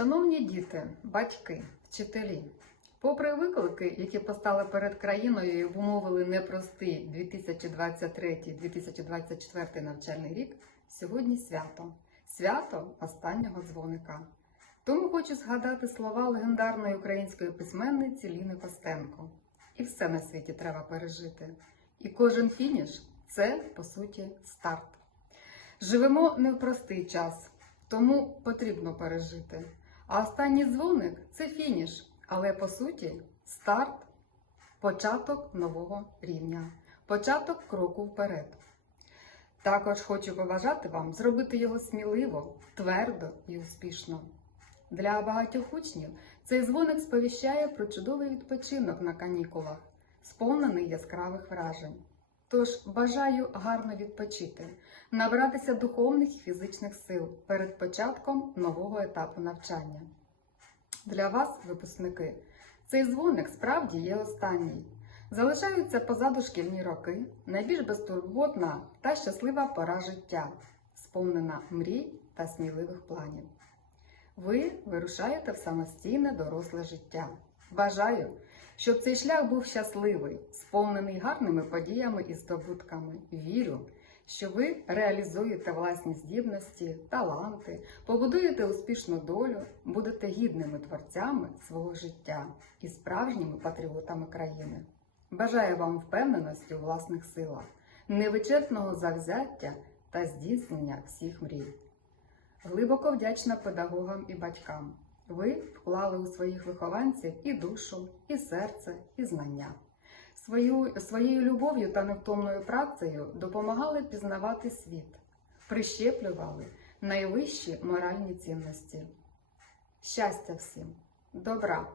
Шановні діти, батьки, вчителі, попри виклики, які постали перед країною і обумовили непростий 2023-2024 навчальний рік, сьогодні свято. Свято останнього дзвоника. Тому хочу згадати слова легендарної української письменниці Ліни Костенко. І все на світі треба пережити. І кожен фініш це, по суті, старт. Живемо не час, тому потрібно пережити. А останній дзвоник це фініш, але по суті старт, початок нового рівня, початок кроку вперед. Також хочу побажати вам зробити його сміливо, твердо і успішно. Для багатьох учнів цей дзвоник сповіщає про чудовий відпочинок на канікулах, сповнений яскравих вражень. Тож бажаю гарно відпочити, набратися духовних і фізичних сил перед початком нового етапу навчання. Для вас, випускники, цей дзвоник справді є останній. Залишаються позаду шкільні роки, найбільш безтурботна та щаслива пора життя, сповнена мрій та сміливих планів. Ви вирушаєте в самостійне доросле життя. Бажаю, щоб цей шлях був щасливий, сповнений гарними подіями і здобутками. Вірю, що ви реалізуєте власні здібності, таланти, побудуєте успішну долю, будете гідними творцями свого життя і справжніми патріотами країни. Бажаю вам впевненості у власних силах, невичерпного завзяття та здійснення всіх мрій. Глибоко вдячна педагогам і батькам. Ви вклали у своїх вихованців і душу, і серце, і знання. Свою, своєю любов'ю та невтомною працею допомагали пізнавати світ, прищеплювали найвищі моральні цінності. Щастя всім, добра,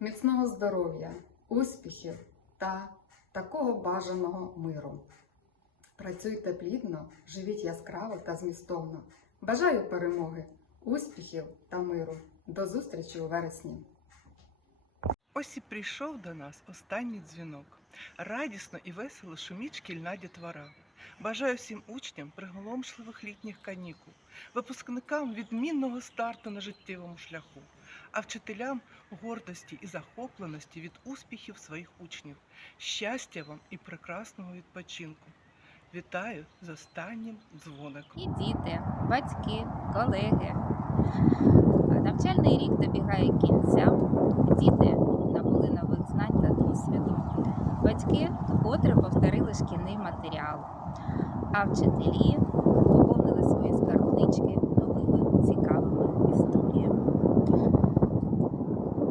міцного здоров'я, успіхів та такого бажаного миру. Працюйте плідно, живіть яскраво та змістовно. Бажаю перемоги, успіхів та миру. До зустрічі у вересні. Ось і прийшов до нас останній дзвінок. Радісно і весело шуміть шкільна дітвора. Бажаю всім учням приголомшливих літніх канікул, випускникам відмінного старту на життєвому шляху, а вчителям гордості і захопленості від успіхів своїх учнів, щастя вам і прекрасного відпочинку. Вітаю з останнім дзвоником. І діти, батьки, колеги. Навчальний рік добігає кінця. Діти набули нових знань та досвіду. Батьки вкотре повторили шкільний матеріал, а вчителі поповнили свої скарбнички новими цікавими історіями.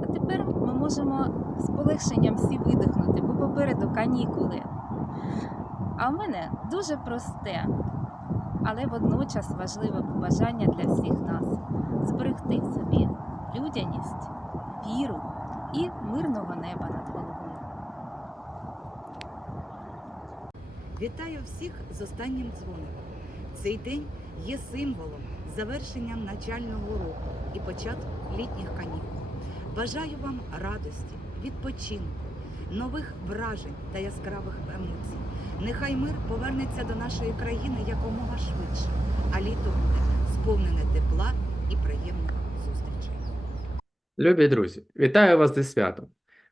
А тепер ми можемо з полегшенням всі видихнути, бо попереду канікули. А в мене дуже просте, але водночас важливе побажання для всіх нас зберегти в собі людяність, віру і мирного неба над головою. Вітаю всіх з останнім дзвоником. Цей день є символом завершенням навчального року і початку літніх канікул. Бажаю вам радості, відпочинку, нових вражень та яскравих емоцій. Нехай мир повернеться до нашої країни якомога швидше, а літо буде сповнене і приємних зустрічей. Любі друзі, вітаю вас зі святом.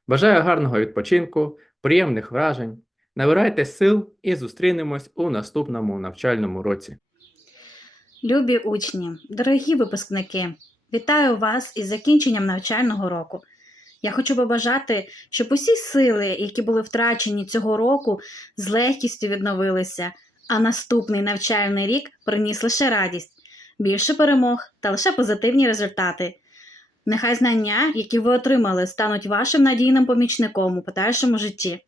Бажаю гарного відпочинку, приємних вражень. Набирайте сил і зустрінемось у наступному навчальному році. Любі учні, дорогі випускники, вітаю вас із закінченням навчального року. Я хочу побажати, щоб усі сили, які були втрачені цього року, з легкістю відновилися, а наступний навчальний рік приніс лише радість, більше перемог та лише позитивні результати. Нехай знання, які ви отримали, стануть вашим надійним помічником у подальшому житті.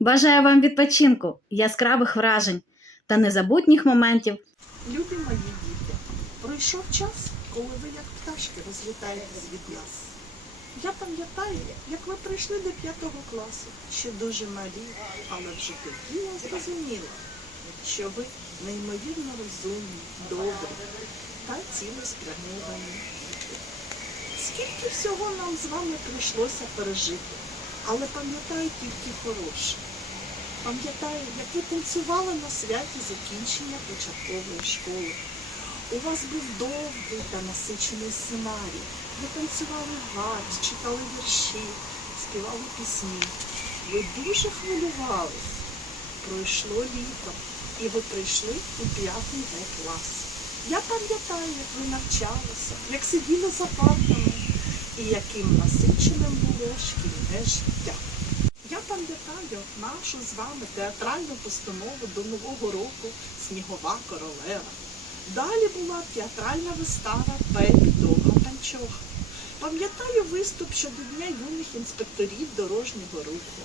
Бажаю вам відпочинку, яскравих вражень та незабутніх моментів Любі мої діти, пройшов час, коли ви як пташки розлітаєтесь від нас. Я пам'ятаю, як ви прийшли до п'ятого класу, ще дуже малі, але вже тоді я зрозуміла, що ви неймовірно розумні, добрі та цілеспрямовані. Скільки всього нам з вами прийшлося пережити, але пам'ятаю тільки хороше. Пам'ятаю, як ви танцювали на святі закінчення початкової школи. У вас був довгий та насичений сценарій. Ви танцювали вальс, читали вірші, співали пісні. Ви дуже хвилювались. Пройшло літо, і ви прийшли у п'ятий В клас. Я пам'ятаю, як ви навчалися, як сиділи за партами і яким насиченим було шкільне життя. Я пам'ятаю нашу з вами театральну постанову до Нового року Снігова королева. Далі була театральна вистава Пепі Довга панчоха. Пам'ятаю виступ щодо Дня юних інспекторів дорожнього руху.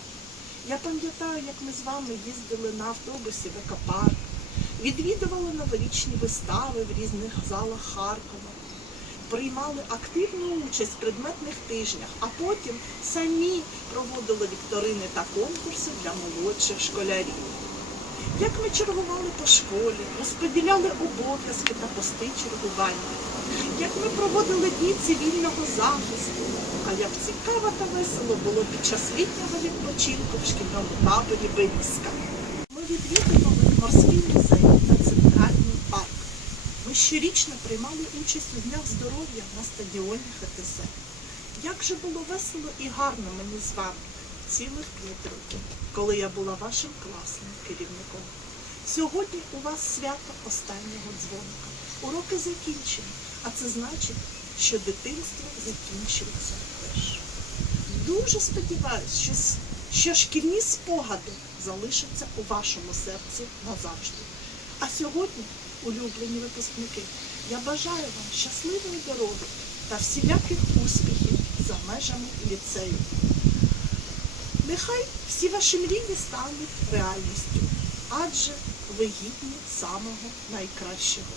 Я пам'ятаю, як ми з вами їздили на автобусі в екопарк, відвідували новорічні вистави в різних залах Харкова, приймали активну участь в предметних тижнях, а потім самі проводили вікторини та конкурси для молодших школярів. Як ми чергували по школі, розподіляли обов'язки та пости чергування, як ми проводили дні цивільного захисту, а як цікаво та весело було під час літнього відпочинку в шкільному таборі Берізка. Ми відвідували морський музей та центральний парк. Ми щорічно приймали участь у днях здоров'я на стадіоні ХТЗ. Як же було весело і гарно мені з вами цілих п'ять років, коли я була вашим класним керівником. Сьогодні у вас свято останнього дзвоника. Уроки закінчені, а це значить, що дитинство закінчується теж. Дуже сподіваюся, що, що шкільні спогади залишаться у вашому серці назавжди. А сьогодні, улюблені випускники, я бажаю вам щасливої дороги та всіляких успіхів за межами ліцею. Нехай всі ваші мрії стануть реальністю, адже ви гідні самого найкращого.